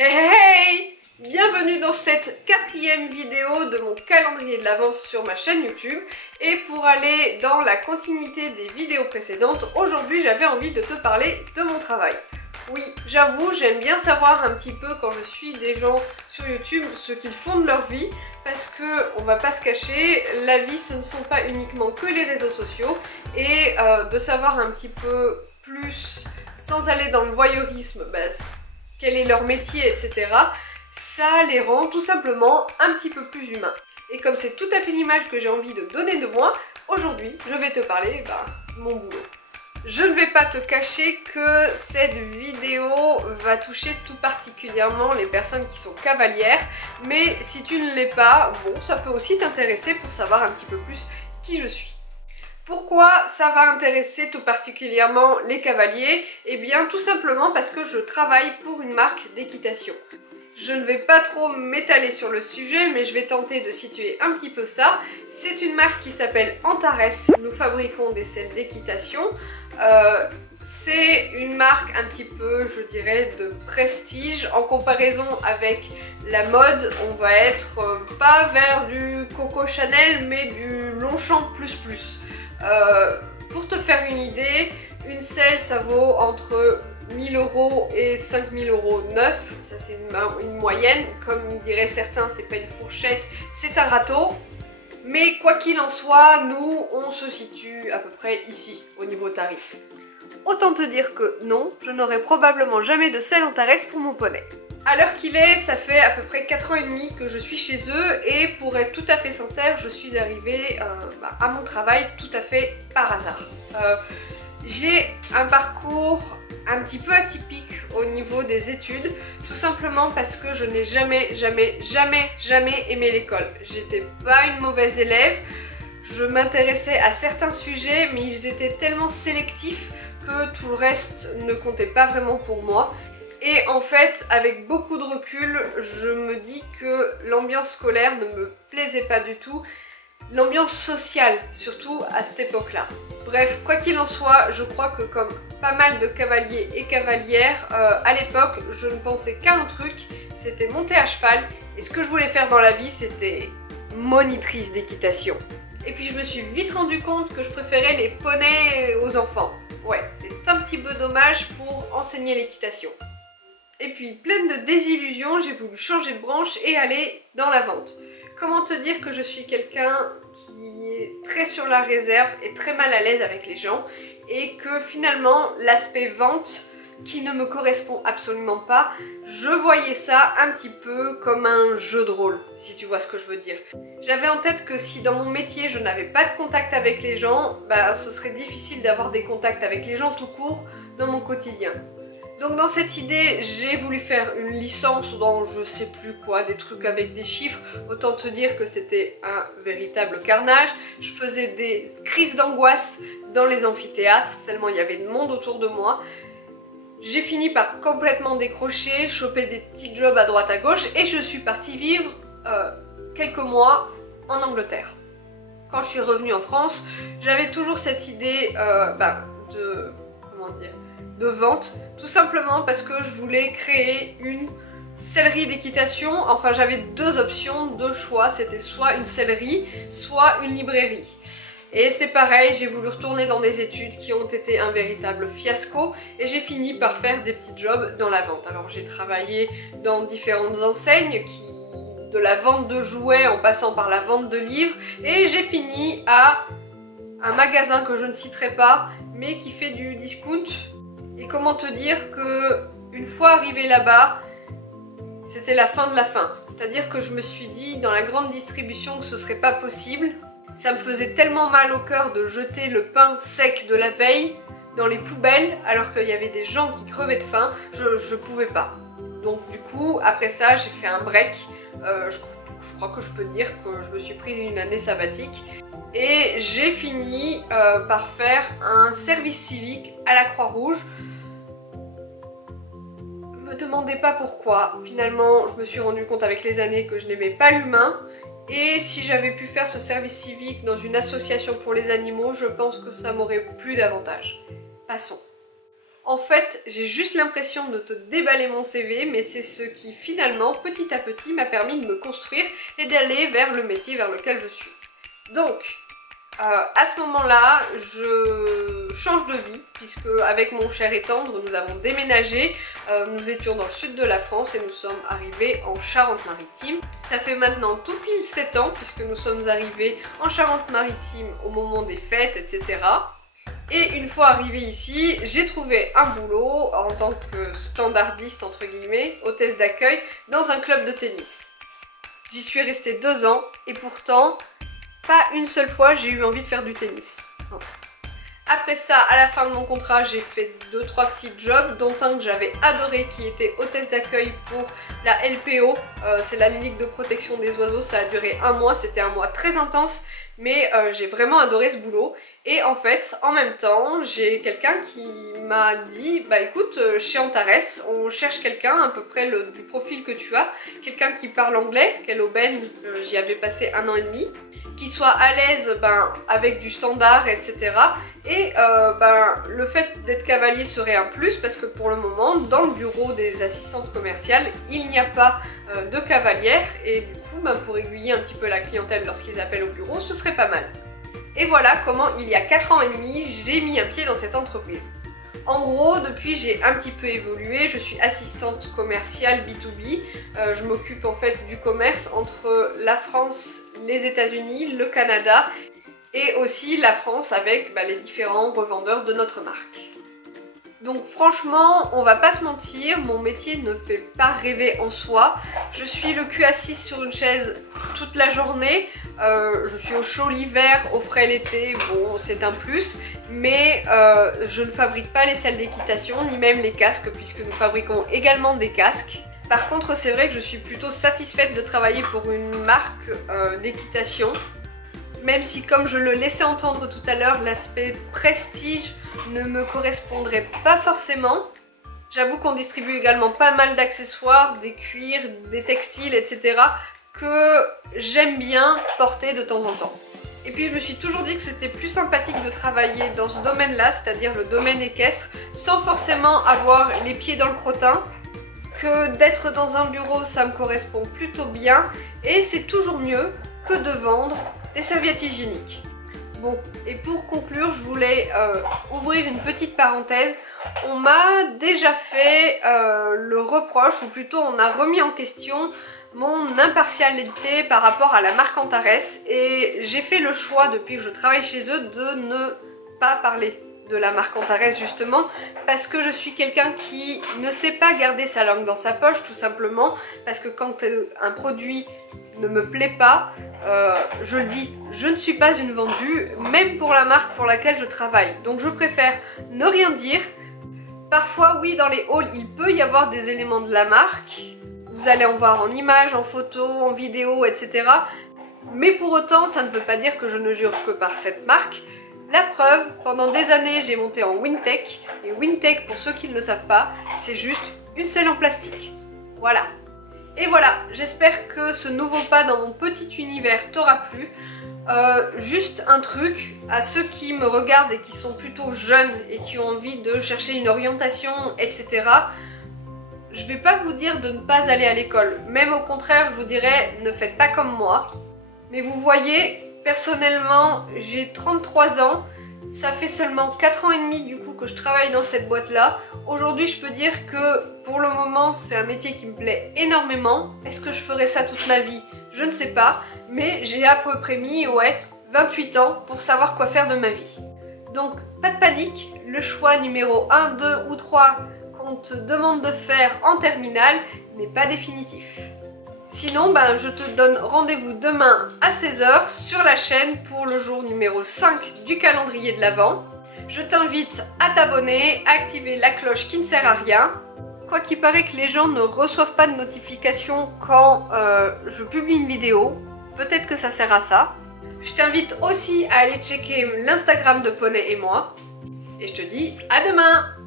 Hey hey hey! Bienvenue dans cette 4e vidéo de mon calendrier de l'avance sur ma chaîne YouTube. Et pour aller dans la continuité des vidéos précédentes, aujourd'hui j'avais envie de te parler de mon travail. Oui, j'avoue, j'aime bien savoir un petit peu quand je suis des gens sur YouTube ce qu'ils font de leur vie, parce que on va pas se cacher, la vie ce ne sont pas uniquement que les réseaux sociaux, et de savoir un petit peu plus, sans aller dans le voyeurisme, quel est leur métier, etc. Ça les rend tout simplement un petit peu plus humains. Et comme c'est tout à fait l'image que j'ai envie de donner de moi, aujourd'hui je vais te parler de mon boulot. Je ne vais pas te cacher que cette vidéo va toucher tout particulièrement les personnes qui sont cavalières, mais si tu ne l'es pas, bon, ça peut aussi t'intéresser pour savoir un petit peu plus qui je suis. Pourquoi ça va intéresser tout particulièrement les cavaliers? Eh bien tout simplement parce que je travaille pour une marque d'équitation. Je ne vais pas trop m'étaler sur le sujet, mais je vais tenter de situer un petit peu ça. C'est une marque qui s'appelle Antares, nous fabriquons des selles d'équitation. C'est une marque un petit peu, je dirais, de prestige. En comparaison avec la mode, on va être pas vers du Coco Chanel, mais du Longchamp plus. Pour te faire une idée, une selle ça vaut entre 1000 € et 5000 € neuf, ça c'est une moyenne, comme diraient certains, c'est pas une fourchette, c'est un râteau. Mais quoi qu'il en soit, nous on se situe à peu près ici, au niveau tarif. Autant te dire que non, je n'aurai probablement jamais de selle Antares pour mon poney. À l'heure qu'il est, ça fait à peu près 4 ans et demi que je suis chez eux, et pour être tout à fait sincère, je suis arrivée à mon travail tout à fait par hasard. J'ai un parcours un petit peu atypique au niveau des études, tout simplement parce que je n'ai jamais aimé l'école. J'étais pas une mauvaise élève, je m'intéressais à certains sujets, mais ils étaient tellement sélectifs que tout le reste ne comptait pas vraiment pour moi. Et en fait, avec beaucoup de recul, je me dis que l'ambiance scolaire ne me plaisait pas du tout. L'ambiance sociale, surtout à cette époque-là. Bref, quoi qu'il en soit, je crois que comme pas mal de cavaliers et cavalières, à l'époque, je ne pensais qu'à un truc, c'était monter à cheval. Et ce que je voulais faire dans la vie, c'était monitrice d'équitation. Et puis je me suis vite rendu compte que je préférais les poneys aux enfants. Ouais, c'est un petit peu dommage pour enseigner l'équitation. Et puis, pleine de désillusions, j'ai voulu changer de branche et aller dans la vente. Comment te dire que je suis quelqu'un qui est très sur la réserve et très mal à l'aise avec les gens, et que finalement, l'aspect vente, qui ne me correspond absolument pas, je voyais ça un petit peu comme un jeu de rôle, si tu vois ce que je veux dire. J'avais en tête que si dans mon métier je n'avais pas de contact avec les gens, ce serait difficile d'avoir des contacts avec les gens tout court dans mon quotidien. Donc dans cette idée, j'ai voulu faire une licence dans je sais plus quoi, des trucs avec des chiffres. Autant te dire que c'était un véritable carnage. Je faisais des crises d'angoisse dans les amphithéâtres, tellement il y avait de monde autour de moi. J'ai fini par complètement décrocher, choper des petits jobs à droite à gauche, et je suis partie vivre quelques mois en Angleterre. Quand je suis revenue en France, j'avais toujours cette idée de vente, tout simplement parce que je voulais créer une sellerie d'équitation. Enfin, j'avais deux options, deux choix, c'était soit une sellerie, soit une librairie. Et c'est pareil, j'ai voulu retourner dans des études qui ont été un véritable fiasco, et j'ai fini par faire des petits jobs dans la vente. Alors j'ai travaillé dans différentes enseignes, de la vente de jouets en passant par la vente de livres, et j'ai fini à un magasin que je ne citerai pas, mais qui fait du discount. Et comment te dire que une fois arrivée là-bas, c'était la fin de la fin. C'est-à-dire que je me suis dit dans la grande distribution que ce serait pas possible. Ça me faisait tellement mal au cœur de jeter le pain sec de la veille dans les poubelles alors qu'il y avait des gens qui crevaient de faim. Je pouvais pas. Donc du coup, après ça, j'ai fait un break. Je crois que je peux dire que je me suis prise une année sabbatique. Et j'ai fini par faire un service civique à la Croix-Rouge. Me demandez pas pourquoi. Finalement, je me suis rendu compte avec les années que je n'aimais pas l'humain. Et si j'avais pu faire ce service civique dans une association pour les animaux, je pense que ça m'aurait plu davantage. Passons. En fait, j'ai juste l'impression de te déballer mon CV, mais c'est ce qui finalement, petit à petit, m'a permis de me construire et d'aller vers le métier vers lequel je suis. Donc, à ce moment-là, je change de vie, puisque avec mon cher et tendre, nous avons déménagé. Nous étions dans le sud de la France et nous sommes arrivés en Charente-Maritime. Ça fait maintenant tout pile 7 ans, puisque nous sommes arrivés en Charente-Maritime au moment des fêtes, etc. Et une fois arrivée ici, j'ai trouvé un boulot en tant que standardiste, entre guillemets, hôtesse d'accueil, dans un club de tennis. J'y suis restée 2 ans et pourtant, pas une seule fois j'ai eu envie de faire du tennis. Non. Après ça, à la fin de mon contrat, j'ai fait 2-3 petits jobs, dont un que j'avais adoré qui était hôtesse d'accueil pour la LPO, c'est la Ligue de protection des oiseaux. Ça a duré 1 mois, c'était un mois très intense, mais j'ai vraiment adoré ce boulot. Et en fait, en même temps, j'ai quelqu'un qui m'a dit « Bah écoute, chez Antares, on cherche quelqu'un à peu près du profil que tu as, quelqu'un qui parle anglais, quelle aubaine, j'y avais passé 1 an et demi, qui soit à l'aise avec du standard, etc. Et le fait d'être cavalier serait un plus parce que pour le moment, dans le bureau des assistantes commerciales, il n'y a pas de cavalière et du coup, pour aiguiller un petit peu la clientèle lorsqu'ils appellent au bureau, ce serait pas mal. Et voilà comment, il y a 4 ans et demi, j'ai mis un pied dans cette entreprise. En gros, depuis, j'ai un petit peu évolué. Je suis assistante commerciale B2B. Je m'occupe en fait du commerce entre la France, les États-Unis, le Canada et aussi la France avec les différents revendeurs de notre marque. Donc franchement, on va pas se mentir, mon métier ne fait pas rêver en soi. Je suis le cul assise sur une chaise toute la journée. Je suis au chaud l'hiver, au frais l'été, bon c'est un plus. Mais je ne fabrique pas les selles d'équitation, ni même les casques, puisque nous fabriquons également des casques. Par contre, c'est vrai que je suis plutôt satisfaite de travailler pour une marque d'équitation. Même si, comme je le laissais entendre tout à l'heure, l'aspect prestige ne me correspondrait pas forcément. J'avoue qu'on distribue également pas mal d'accessoires, des cuirs, des textiles, etc. que j'aime bien porter de temps en temps. Et puis je me suis toujours dit que c'était plus sympathique de travailler dans ce domaine-là, c'est-à-dire le domaine équestre, sans forcément avoir les pieds dans le crottin, que d'être dans un bureau, ça me correspond plutôt bien, et c'est toujours mieux que de vendre des serviettes hygiéniques. Bon, et pour conclure, je voulais ouvrir une petite parenthèse. On m'a déjà fait le reproche, ou plutôt on a remis en question mon impartialité par rapport à la marque Antares, et j'ai fait le choix depuis que je travaille chez eux de ne pas parler de la marque Antares justement parce que je suis quelqu'un qui ne sait pas garder sa langue dans sa poche, tout simplement parce que quand un produit ne me plaît pas, je le dis, je ne suis pas une vendue, même pour la marque pour laquelle je travaille. Donc je préfère ne rien dire. Parfois oui, dans les hauls il peut y avoir des éléments de la marque, vous allez en voir en images, en photos, en vidéos, etc. Mais pour autant, ça ne veut pas dire que je ne jure que par cette marque. La preuve, pendant des années, j'ai monté en Wintech. Et Wintech, pour ceux qui ne le savent pas, c'est juste une selle en plastique. Voilà. Et voilà, j'espère que ce nouveau pas dans mon petit univers t'aura plu. Juste un truc, à ceux qui me regardent et qui sont plutôt jeunes et qui ont envie de chercher une orientation, etc. Je vais pas vous dire de ne pas aller à l'école, même au contraire, je vous dirais ne faites pas comme moi. Mais vous voyez, personnellement, j'ai 33 ans, ça fait seulement 4 ans et demi du coup que je travaille dans cette boîte-là. Aujourd'hui, je peux dire que pour le moment, c'est un métier qui me plaît énormément. Est-ce que je ferai ça toute ma vie? Je ne sais pas, mais j'ai à peu près mis, 28 ans pour savoir quoi faire de ma vie. Donc, pas de panique, le choix numéro 1, 2 ou 3 qu'on te demande de faire en terminale n'est pas définitif. Sinon, je te donne rendez-vous demain à 16 h sur la chaîne pour le jour numéro 5 du calendrier de l'Avent. Je t'invite à t'abonner, à activer la cloche qui ne sert à rien. Quoi qu'il paraît que les gens ne reçoivent pas de notification quand je publie une vidéo, peut-être que ça sert à ça. Je t'invite aussi à aller checker l'Instagram de Poney et moi. Et je te dis à demain!